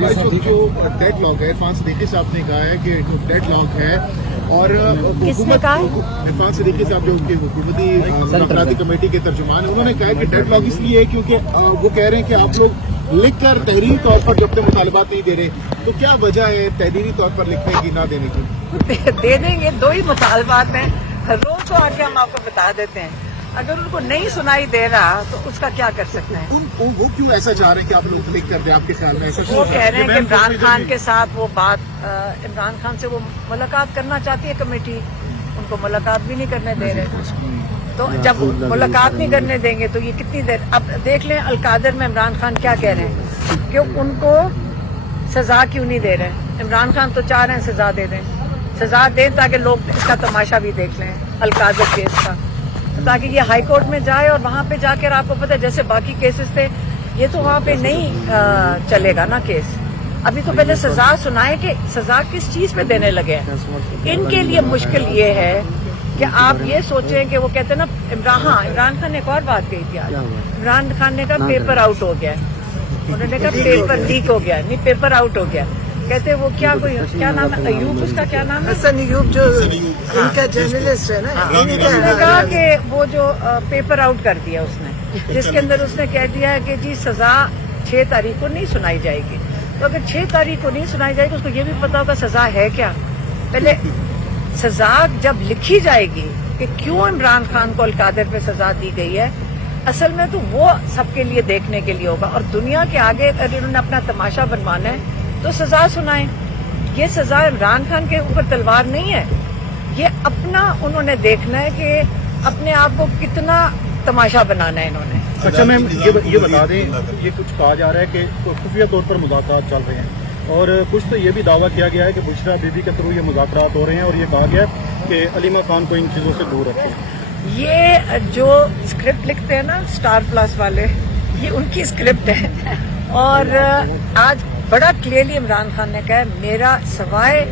جو dead lock ہے عرفان صدیقی صاحب نے کہا ہے کہ ڈیڈ لاک ہے اور کس نے کہا؟ عرفان صدیقی صاحب جو ان کی حکومتی مذاکراتی کمیٹی کے ترجمان ہیں انہوں نے کہا ہے کہ ڈیڈ لاک اس لیے ہے کیونکہ وہ کہہ رہے ہیں کہ آپ لوگ لکھ کر تحریری طور پر جب تک مطالبات نہیں دے رہے تو کیا وجہ ہے تحریری طور پر لکھنے کی نہ دینے کی؟ دے دیں گے، دو ہی مطالبات ہیں، روز تو آ کے ہم آپ کو بتا دیتے ہیں، اگر ان کو نہیں سنائی دے رہا تو اس کا کیا کر سکتے ہیں؟ وہ کیوں ایسا چاہ رہے ہیں کہ آپ لوگ لکھ کر دیں؟ آپ کے خیال میں ایسا وہ کہہ رہے ہیں کہ عمران خان کے ساتھ وہ بات، عمران خان سے وہ ملاقات کرنا چاہتی ہے کمیٹی، ان کو ملاقات بھی نہیں کرنے دے رہے، تو جب ملاقات نہیں کرنے دیں گے تو یہ کتنی دیر؟ اب دیکھ لیں القادر میں عمران خان کیا کہہ رہے ہیں کہ ان کو سزا کیوں نہیں دے رہے؟ عمران خان تو چاہ رہے ہیں سزا دے دیں، سزا دیں تاکہ لوگ اس کا تماشا بھی دیکھ لیں القادر کیس کا، تاکہ یہ ہائی کورٹ میں جائے اور وہاں پہ جا کر آپ کو پتہ ہے جیسے باقی کیسز تھے یہ تو وہاں پہ نہیں چلے گا نا کیس، ابھی تو پہلے سزا سنائے کہ سزا کس چیز پہ دینے لگے ہیں۔ ان کے لیے مشکل یہ ہے کہ آپ یہ سوچیں کہ وہ کہتے ہیں نا عمران خان نے ایک اور بات کہی تھی آج، عمران خان نے کہا پیپر آؤٹ ہو گیا، انہوں نے کہا پیپر لیک ہو گیا، نہیں پیپر آؤٹ ہو گیا، کہتے وہ کیا کوئی کیا نام ہے ایوب، اس کا کیا نام ہے؟ حسن ایوب، جو ان کا جرنلسٹ ہے نا، اس نے کہا کہ وہ جو پیپر آؤٹ کر دیا اس نے، جس کے اندر اس نے کہہ دیا کہ جی سزا 6 تاریخ کو نہیں سنائی جائے گی، تو اگر 6 تاریخ کو نہیں سنائی جائے گی اس کو یہ بھی پتا ہوگا سزا ہے کیا۔ پہلے سزا جب لکھی جائے گی کہ کیوں عمران خان کو القادر پہ سزا دی گئی ہے، اصل میں تو وہ سب کے لیے دیکھنے کے لیے ہوگا، اور دنیا کے آگے اگر انہوں نے اپنا تماشا بنوانا ہے تو سزا سنائیں۔ یہ سزا عمران خان کے اوپر تلوار نہیں ہے، یہ اپنا انہوں نے دیکھنا ہے کہ اپنے آپ کو کتنا تماشا بنانا ہے انہوں نے۔ اچھا میم یہ بتا دیں، یہ کچھ کہا جا رہا ہے کہ خفیہ طور پر مذاکرات چل رہے ہیں، اور کچھ تو یہ بھی دعویٰ کیا گیا ہے کہ بشرا بی بی کے تھرو یہ مذاکرات ہو رہے ہیں، اور یہ کہا گیا ہے کہ علیمہ خان کو ان چیزوں سے دور رکھیں۔ یہ جو اسکرپٹ لکھتے ہیں نا اسٹار پلس والے، یہ ان کی اسکرپٹ ہے، اور آج بڑا کلیئرلی عمران خان نے کہا ہے میرا سوائے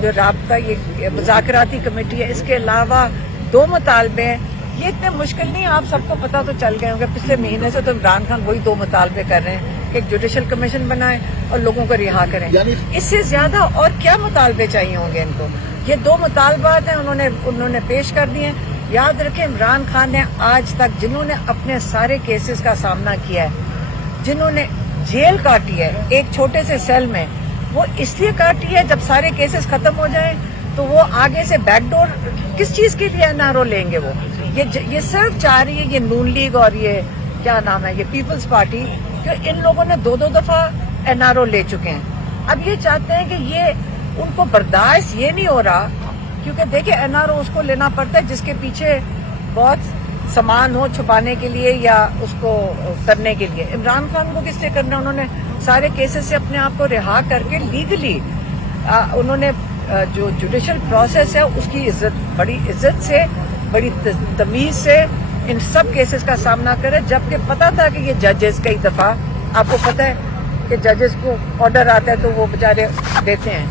جو رابطہ یہ مذاکراتی کمیٹی ہے اس کے علاوہ 2 مطالبے ہیں، یہ اتنے مشکل نہیں، آپ سب کو پتا تو چل گئے ہوں گے، پچھلے مہینے سے تو عمران خان وہی 2 مطالبے کر رہے ہیں کہ ایک جوڈیشل کمیشن بنائیں اور لوگوں کو رہا کریں، اس سے زیادہ اور کیا مطالبے چاہیے ہوں گے ان کو؟ یہ 2 مطالبات ہیں انہوں نے پیش کر دیے ہیں۔ یاد رکھیں عمران خان نے آج تک جنہوں نے اپنے سارے کیسز کا سامنا کیا ہے، جنہوں نے جیل کاٹی ہے ایک چھوٹے سے سیل میں، وہ اس لیے کاٹی ہے جب سارے کیسز ختم ہو جائیں تو وہ آگے سے بیک ڈور کس چیز کے لیے NRO لیں گے؟ وہ یہ صرف چاہ رہی ہے یہ نون لیگ اور یہ کیا نام ہے یہ پیپلز پارٹی، کہ ان لوگوں نے 2 دفعہ NRO لے چکے ہیں، اب یہ چاہتے ہیں کہ یہ ان کو برداشت یہ نہیں ہو رہا، کیونکہ دیکھیں NRO اس کو لینا پڑتا ہے جس کے پیچھے بہت سامان ہو چھپانے کے لیے یا اس کو کرنے کے لیے۔ عمران خان کو کس سے کرنا؟ انہوں نے سارے کیسز سے اپنے آپ کو رہا کر کے لیگلی انہوں نے جو جوڈیشل پروسیس ہے اس کی بڑی عزت سے، بڑی تمیز سے ان سب کیسز کا سامنا کرے، جبکہ پتا تھا کہ یہ ججز کئی دفعہ آپ کو پتا ہے کہ ججز کو آرڈر آتا ہے تو وہ بیچارے دیتے ہیں۔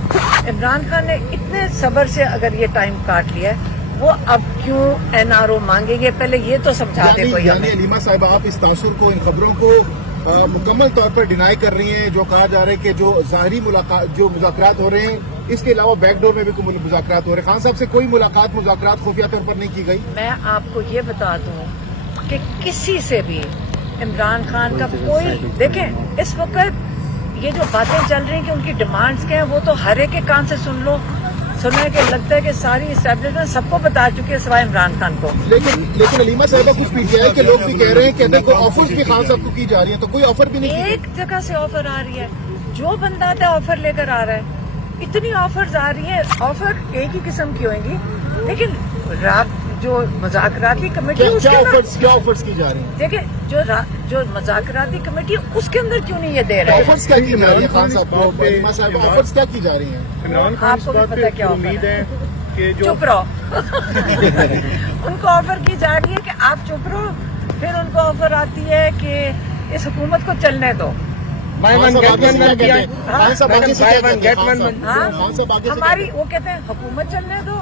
عمران خان نے اتنے صبر سے اگر یہ ٹائم کاٹ لیا ہے، وہ اب کیوں NRO مانگیں گے؟ پہلے یہ تو سمجھا دے کوئی ہمیں۔ علیمہ صاحبہ آپ اس تاثر کو، ان خبروں کو مکمل طور پر ڈینائی کر رہی ہیں، جو کہا جا رہا ہے کہ جو ظاہری جو مذاکرات ہو رہے ہیں اس کے علاوہ بیک ڈور میں بھی کوئی مذاکرات ہو رہے ہیں؟ خان صاحب سے کوئی مذاکرات خفیہ طور پر نہیں کی گئی؟ میں آپ کو یہ بتا دوں کہ کسی سے بھی عمران خان کا کوئی، دیکھیں اس وقت یہ جو باتیں چل رہی ہیں کہ ان کی ڈیمانڈز کیا ہیں، وہ تو ہر ایک کے کان سے سن لو، سننے کے لگتا ہے کہ ساری اسٹیبلشمنٹ سب کو بتا چکی ہے سوائے عمران خان کو۔ لیکن علیمہ صاحبہ کچھ PTI کے لوگ بھی کہہ رہے ہیں کہ دیکھو آفرز بھی خان صاحب کو کی جا رہی ہیں، تو کوئی آفر بھی نہیں؟ ایک جگہ سے آفر آ رہی ہے، جو بندہ آتا ہے آفر لے کر آ رہا ہے، اتنی آفرز آ رہی ہیں، آفر ایک ہی قسم کی ہوئیں گی، لیکن جو مذاکراتی کمیٹی کیا آفرز کی جا رہی ہیں؟ دیکھیں جو مذاکراتی کمیٹی اس کے اندر کیوں نہیں یہ دے رہے؟ آفرز کیا کی جا رہی ہیں خان صاحب کو؟ علیمہ صاحب آفرز کیا کی جا رہی ہیں؟ عمران خان اس بات پہ امید ہے کہ جو چپ رہو ان کو آفر کی جا رہی ہے کہ آپ چپ رہو، پھر ان کو آفر آتی ہے کہ اس حکومت کو چلنے دو۔ ہماری وہ کہتے ہیں حکومت چلنے دو،